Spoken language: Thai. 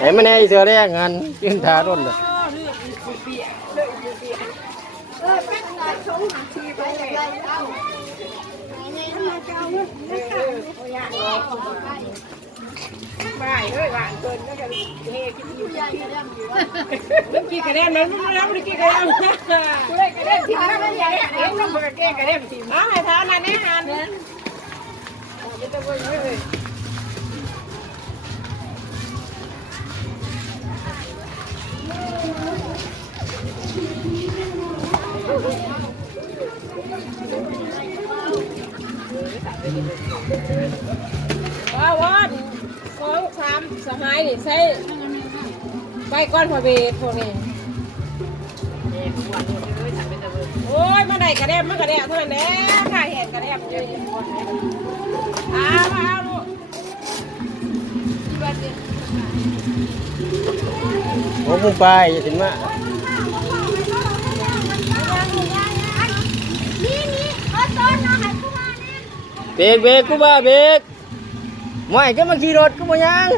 ไอ้มันไอ้เสือแดงงันกินทาร่นเลยบ่ายเฮ้ยหวานเกินก็จะเฮกินอยู่กินกระเด็นมันไม่รับไม่กินกระเด็นเลยกระเด็นทิ้งแล้วมันใหญ่เอ็งต้องเปิดเก้กระเด็นทิ้งมาให้ทานนั่นนี่อันจะตะวันเลยวัน2-3สมัยนี่ใช้ไปก้อนพอเบสพวกนี้โอ้ยมาได้กระเด็บมันกระเด็บเท่านั้นแหละข้าเห็นกระเด็บเยอะเอาลูกโอ้มุมไปอย่าถึงมาเบรกกูบ้าเบรกไม่ก็มาขี่รถกูมายัง